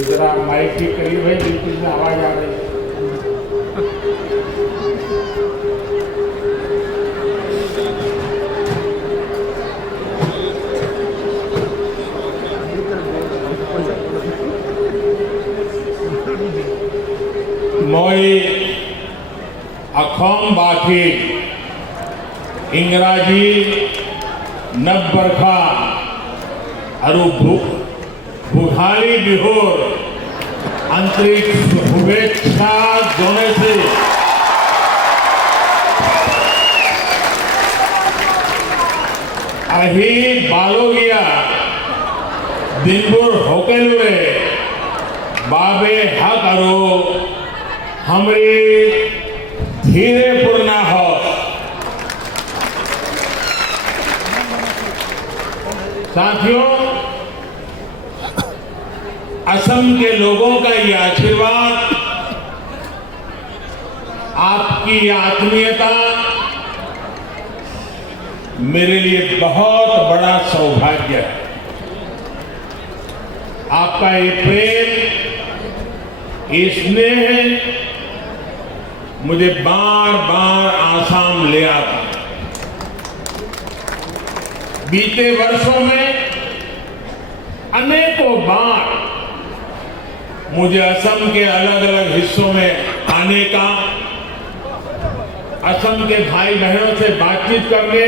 जरा माइक के करीब है, बिल्कुल में आवाज आ रही है। मोई अखोम बाकी इंग्राजी नब बरखा अरु भुखारी बिहोर अंतरिक्ष शुभेच्छा जोने से अही बालोगिया दिनपुर होकेलुरे बाबे हक अरो हमरी धीरे पूर्णा हो। साथियों, असम के लोगों का ये आशीर्वाद, आपकी आत्मीयता मेरे लिए बहुत बड़ा सौभाग्य है। आपका ये प्रेम, ये स्नेह मुझे बार बार आसाम ले आता। बीते वर्षों में अनेकों बार मुझे असम के अलग अलग हिस्सों में आने का, असम के भाई बहनों से बातचीत करने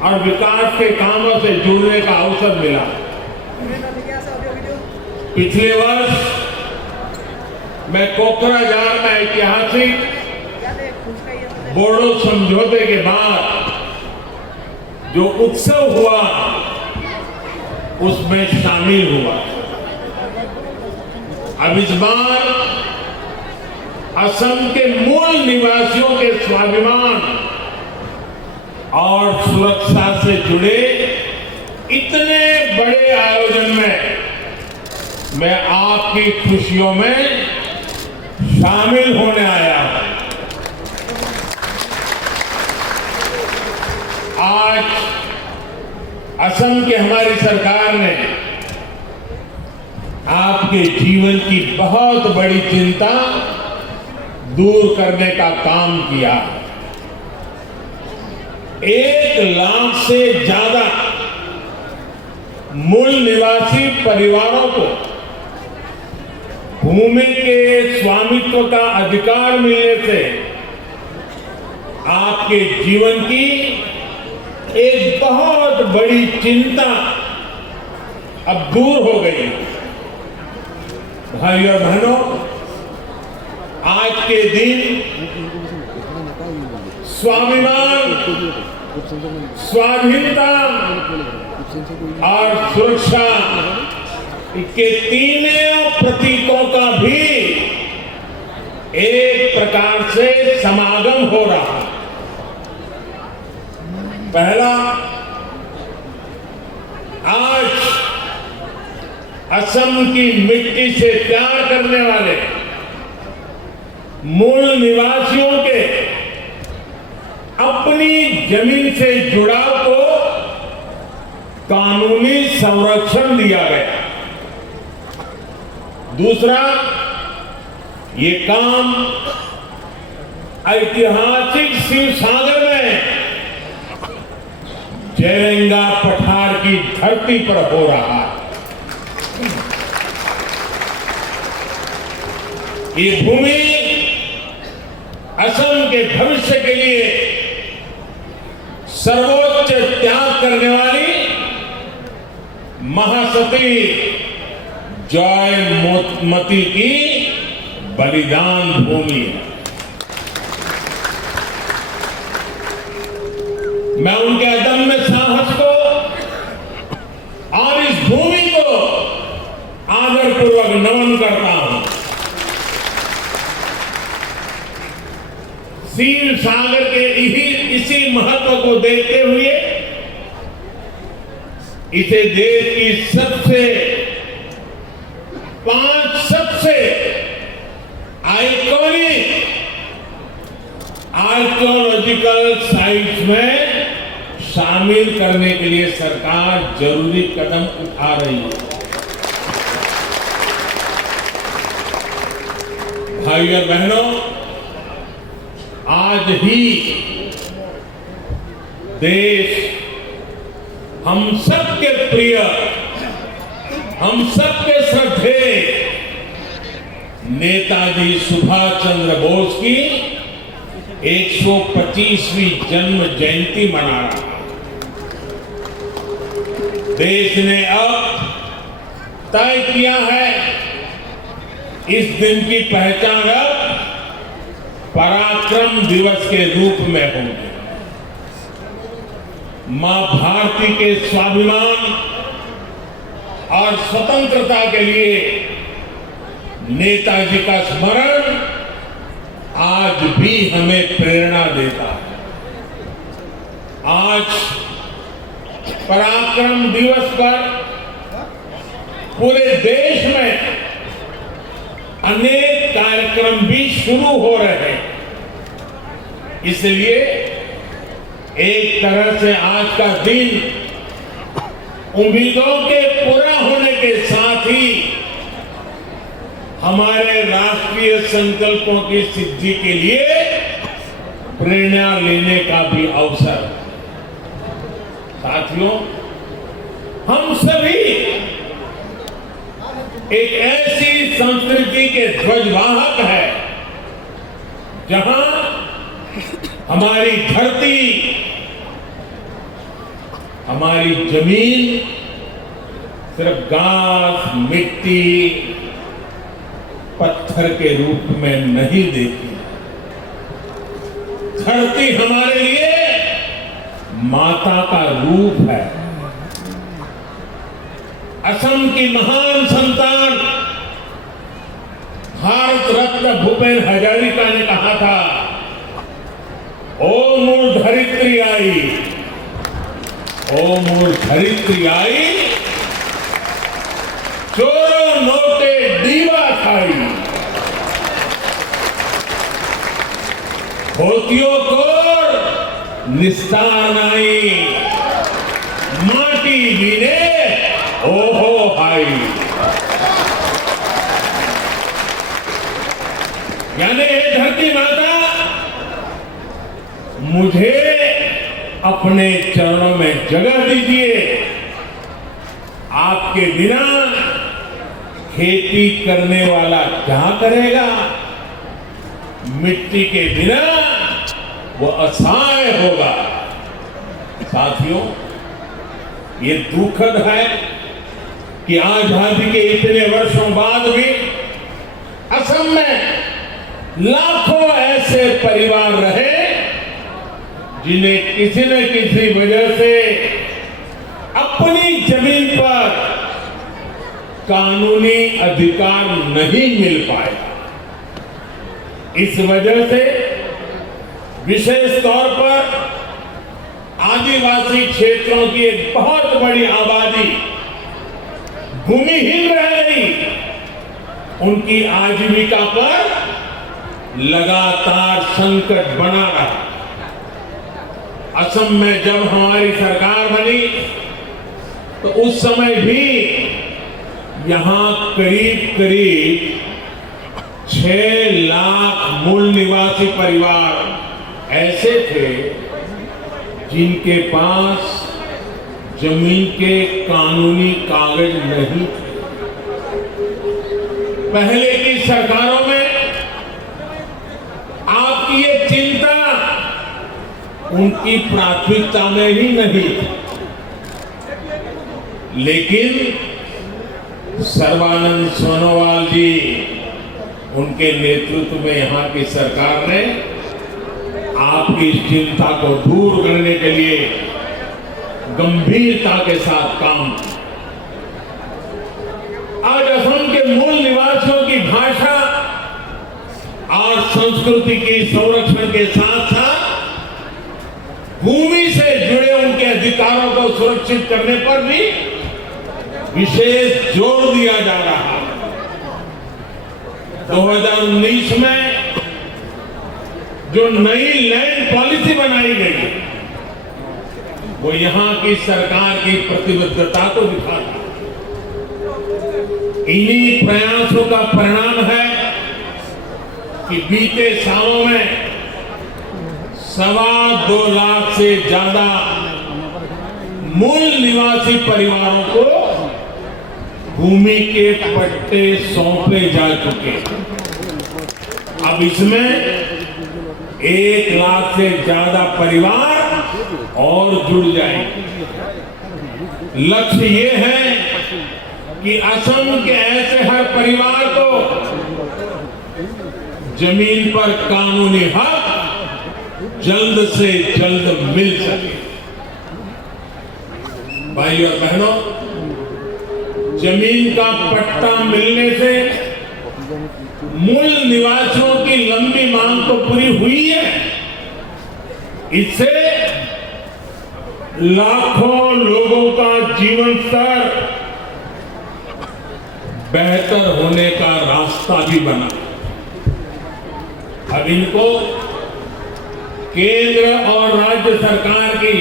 और विकास के कामों से जुड़ने का अवसर मिला। पिछले वर्ष मैं कोकराझार में ऐतिहासिक बोडो समझौते के बाद जो उत्सव हुआ उसमें शामिल हुआ। अब इस बार असम के मूल निवासियों के स्वाभिमान और सुरक्षा से जुड़े इतने बड़े आयोजन में मैं आपकी खुशियों में शामिल होने आया हूं। आज असम की हमारी सरकार ने आपके जीवन की बहुत बड़ी चिंता दूर करने का काम किया। 1 लाख से ज्यादा मूल निवासी परिवारों को भूमि के स्वामित्व का अधिकार मिलने से आपके जीवन की एक बहुत बड़ी चिंता अब दूर हो गई। भाइयों और बहनों, आज के दिन स्वाभिमान, स्वाधीनता और सुरक्षा के तीनों प्रतीकों का भी एक प्रकार से समागम हो रहा है। पहला, आज असम की मिट्टी से प्यार करने वाले मूल निवासियों के अपनी जमीन से जुड़ाव को कानूनी संरक्षण दिया गया। दूसरा, ये काम ऐतिहासिक शिवसागर में जयरंगा पठार की धरती पर हो रहा है। ये भूमि असम के भविष्य के लिए सर्वोच्च त्याग करने वाली महासती जयमती की बलिदान भूमि है। मैं उनके अदम्य साहस को और इस भूमि को आदरपूर्वक नमन करता हूं। शिव सागर के इसी महत्व को देखते हुए इसे देश की 5 सबसे आइकॉनिक आर्कियोलॉजिकल साइट्स में शामिल करने के लिए सरकार जरूरी कदम उठा रही है। भाइयों और बहनों, आज ही देश हम सबके प्रिय, हम सबके श्रद्धेय नेताजी सुभाष चंद्र बोस की 125वीं जन्म जयंती मना रहा है। देश ने अब तय किया है इस दिन की पहचान अब पराक्रम दिवस के रूप में होगी। मां भारती के स्वाभिमान और स्वतंत्रता के लिए नेताजी का स्मरण आज भी हमें प्रेरणा देता है। आज पराक्रम दिवस पर पूरे देश में अनेक कार्यक्रम भी शुरू हो रहे हैं। इसलिए एक तरह से आज का दिन उम्मीदों के पूरा होने के साथ ही हमारे राष्ट्रीय संकल्पों की सिद्धि के लिए प्रेरणा लेने का भी अवसर। साथियों, हम सभी एक ऐसी संस्कृति के ध्वजवाहक है जहां हमारी धरती, हमारी जमीन सिर्फ घास, मिट्टी, पत्थर के रूप में नहीं देखी। धरती हमारे लिए माता का रूप है। असम की महान संतान भारत रत्न भूपेन हजारिका ने कहा था, ओ मूल धरित्री आई, ओ मूल धरित्री आई, चोरों नोटे दीवा खाई, होतियों को निस्तार नाई, माटी बीने ओहो हाई। यानी हे धरती माता, मुझे अपने चरणों में जगह दीजिए। आपके बिना खेती करने वाला क्या करेगा? मिट्टी के बिना वो असहाय होगा। साथियों, ये दुखद है कि आजादी के इतने वर्षों बाद भी असम में लाखों ऐसे परिवार रहे जिन्हें किसी न किसी वजह से अपनी जमीन पर कानूनी अधिकार नहीं मिल पाया। इस वजह से विशेष तौर पर आदिवासी क्षेत्रों की एक बहुत बड़ी आबादी भूमिहीन रह गई। उनकी आजीविका पर लगातार संकट बना रहा। असम में जब हमारी सरकार बनी तो उस समय भी यहां करीब करीब 6 लाख मूल निवासी परिवार ऐसे थे जिनके पास जमीन के कानूनी कागज नहीं थे। पहले की सरकारों में आपकी ये चिंता उनकी प्राथमिकता में ही नहीं थी, लेकिन सर्बानंद सोनोवाल जी, उनके नेतृत्व में यहाँ की सरकार ने आपकी इस चिंता को दूर करने के लिए गंभीरता के साथ काम किया। आज असम के मूल निवासियों की भाषा और संस्कृति की संरक्षण के साथ साथ भूमि से जुड़े उनके अधिकारों को सुरक्षित करने पर भी विशेष जोर दिया जा रहा है। 2019 में जो नई लैंड पॉलिसी बनाई गई वो यहाँ की सरकार की प्रतिबद्धता को दिखाता है। इन्हीं प्रयासों का परिणाम है कि बीते सालों में 2.25 लाख से ज्यादा मूल निवासी परिवारों को भूमि के पट्टे सौंपे जा चुके हैं। अब इसमें 1 लाख से ज्यादा परिवार और जुड़ जाएंगे। लक्ष्य ये है कि असम के ऐसे हर परिवार को जमीन पर कानूनी हक जल्द से जल्द मिल सके। भाइयों और बहनों, जमीन का पट्टा मिलने से मूल निवासियों की लंबी मांग तो पूरी हुई है, इससे लाखों लोगों का जीवन स्तर बेहतर होने का रास्ता भी बना। अब इनको केंद्र और राज्य सरकार की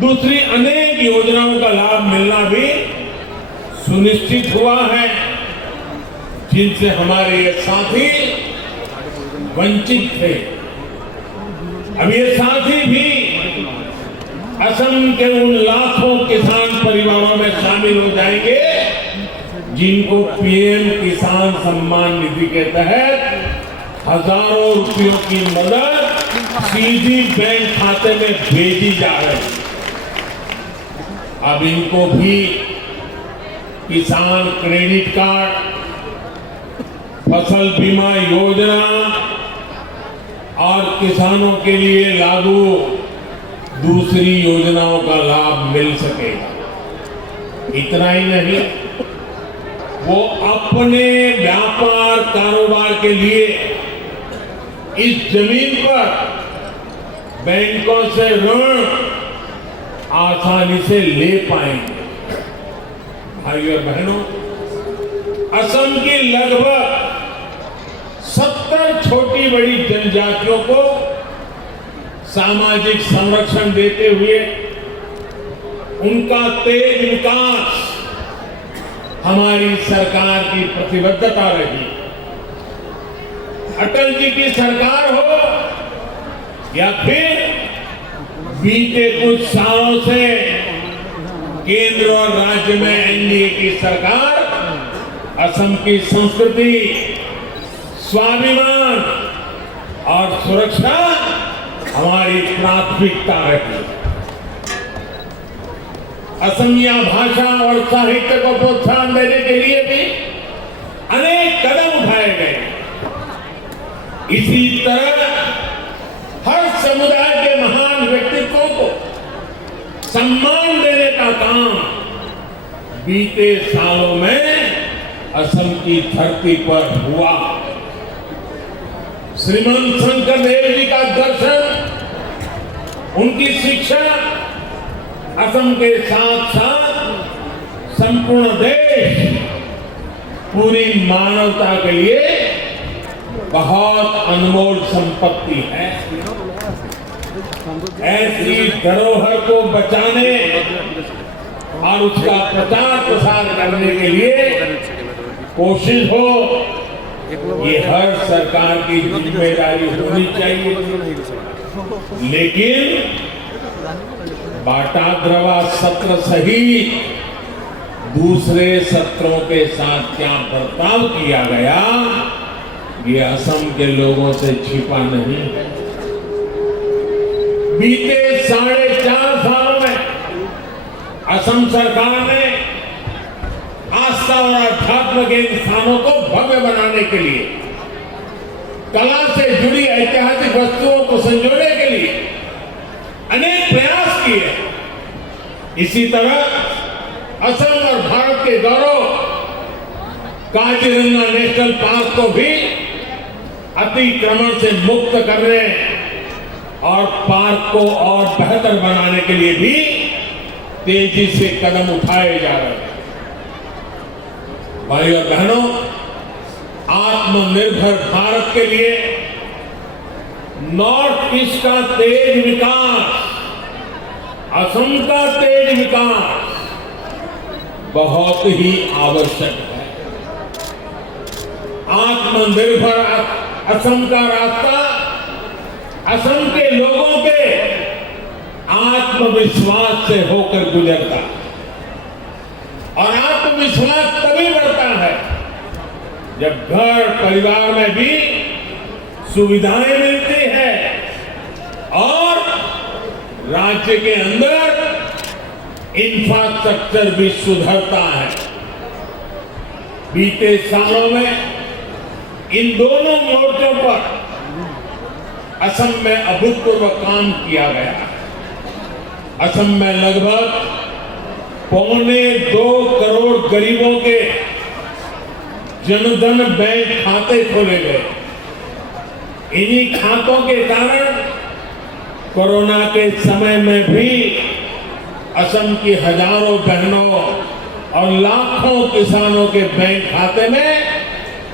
दूसरी अनेक योजनाओं का लाभ मिलना भी सुनिश्चित हुआ है, जिनसे हमारे ये साथी वंचित थे। अब ये साथी भी असम के उन लाखों किसान परिवारों में शामिल हो जाएंगे जिनको पीएम किसान सम्मान निधि के तहत हजारों रुपयों की मदद सीधी बैंक खाते में भेजी जा रही है। अब इनको भी किसान क्रेडिट कार्ड, फसल बीमा योजना और किसानों के लिए लागू दूसरी योजनाओं का लाभ मिल सकेगा। इतना ही नहीं, वो अपने व्यापार कारोबार के लिए इस जमीन पर बैंकों से ऋण आसानी से ले पाएंगे। भाइयों और बहनों, असम की लगभग 70 छोटी बड़ी जनजातियों को सामाजिक संरक्षण देते हुए उनका तेज विकास हमारी सरकार की प्रतिबद्धता रही। अटल जी की सरकार हो या फिर बीते कुछ सालों से केंद्र और राज्य में एनडीए की सरकार, असम की संस्कृति, स्वाभिमान और सुरक्षा हमारी प्राथमिकता रही। असमिया भाषा और साहित्य को प्रोत्साहन देने के लिए भी अनेक कदम उठाए गए। इसी तरह हर समुदाय के महान व्यक्तित्वों को सम्मान देने का काम बीते सालों में असम की धरती पर हुआ। श्रीमंत शंकरदेव जी का दर्शन, उनकी शिक्षा असम के साथ साथ संपूर्ण देश, पूरी मानवता के लिए बहुत अनमोल संपत्ति है। ऐसी धरोहर को बचाने और उसका प्रचार प्रसार करने के लिए कोशिश हो, ये हर सरकार की जिम्मेदारी होनी चाहिए। लेकिन बाटाद्रवा सत्र सहित दूसरे सत्रों के साथ क्या बर्ताव किया गया, ये असम के लोगों से छिपा नहीं है। बीते 4.5 सालों में असम सरकार ने आस्था और अध्यात्म के स्थानों को भव्य बनाने के लिए, कला से जुड़ी ऐतिहासिक वस्तुओं को संजोने के लिए अनेक प्रयास किए। इसी तरह असम और भारत के गौरव काजीरंगा नेशनल पार्क को भी अतिक्रमण से मुक्त करने और पार्क को और बेहतर बनाने के लिए भी तेजी से कदम उठाए जा रहे हैं। भाइयों और बहनों, आत्मनिर्भर भारत के लिए नॉर्थ ईस्ट का तेज विकास विकास बहुत ही आवश्यक है। आत्मनिर्भर असम का रास्ता असम के लोगों के आत्मविश्वास से होकर गुजरता है और आत्मविश्वास तभी बढ़ता है जब घर परिवार में भी सुविधाएं मिलती है और राज्य के अंदर इंफ्रास्ट्रक्चर भी सुधरता है। बीते सालों में इन दोनों मोर्चों पर असम में अभूतपूर्व काम किया गया है। असम में लगभग 2.25 करोड़ गरीबों के जनधन बैंक खाते खोले गए। इन्हीं खातों के कारण कोरोना के समय में भी असम की हजारों बहनों और लाखों किसानों के बैंक खाते में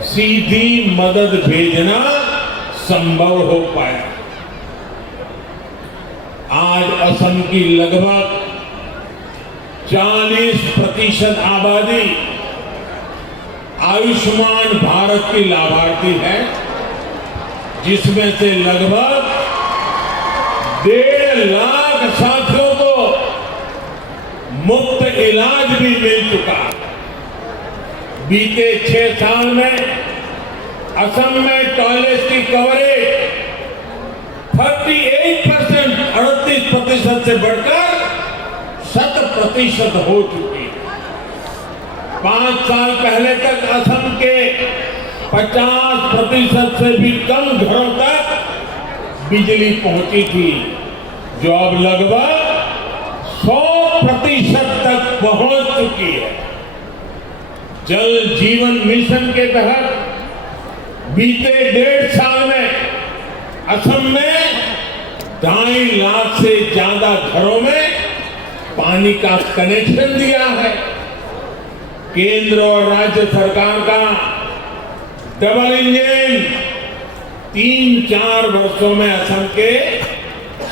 सीधी मदद भेजना संभव हो पाया। आज असम की लगभग 40% आबादी आयुष्मान भारत की लाभार्थी है, जिसमें से लगभग 1.5 लाख साथियों को मुफ्त इलाज भी मिल चुका है। बीते 6 साल में असम में टॉयलेट की कवरेज 38% से बढ़कर 100% हो चुकी है। 5 साल पहले तक असम के 50% से भी कम घरों तक बिजली पहुंची थी, जो अब लगभग 100% तक पहुंच चुकी है। जल जीवन मिशन के तहत बीते 1.5 साल में असम में 2.5 लाख से ज्यादा घरों में पानी का कनेक्शन दिया है। केंद्र और राज्य सरकार का डबल इंजन 3-4 वर्षों में असम के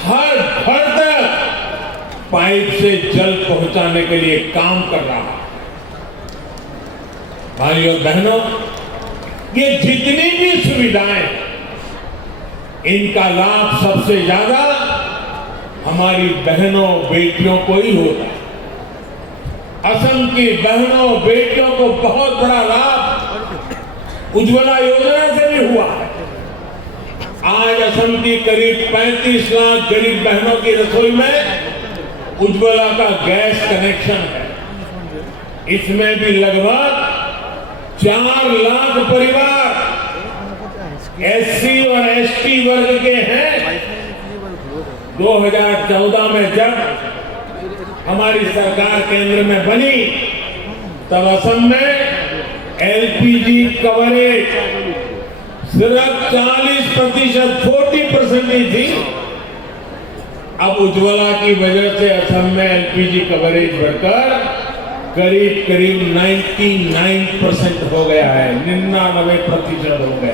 हर घर तक पाइप से जल पहुंचाने के लिए काम कर रहा है। भाइयों और बहनों, ये जितनी भी सुविधाएं, इनका लाभ सबसे ज्यादा हमारी बहनों बेटियों को ही होता है। असम की बहनों बेटियों को बहुत बड़ा लाभ उज्ज्वला योजना से भी हुआ है। आज असम की करीब 35 लाख गरीब बहनों की रसोई में उज्ज्वला का गैस कनेक्शन है। इसमें भी लगभग 4 लाख परिवार एससी और एसटी वर्ग के हैं। 2014 में जब हमारी सरकार केंद्र में बनी, तब असम में एलपीजी कवरेज सिर्फ 40% ही थी। अब उज्ज्वला की वजह से असम में एलपीजी कवरेज बढ़कर करीब 99% हो गया है, 99% हो गया।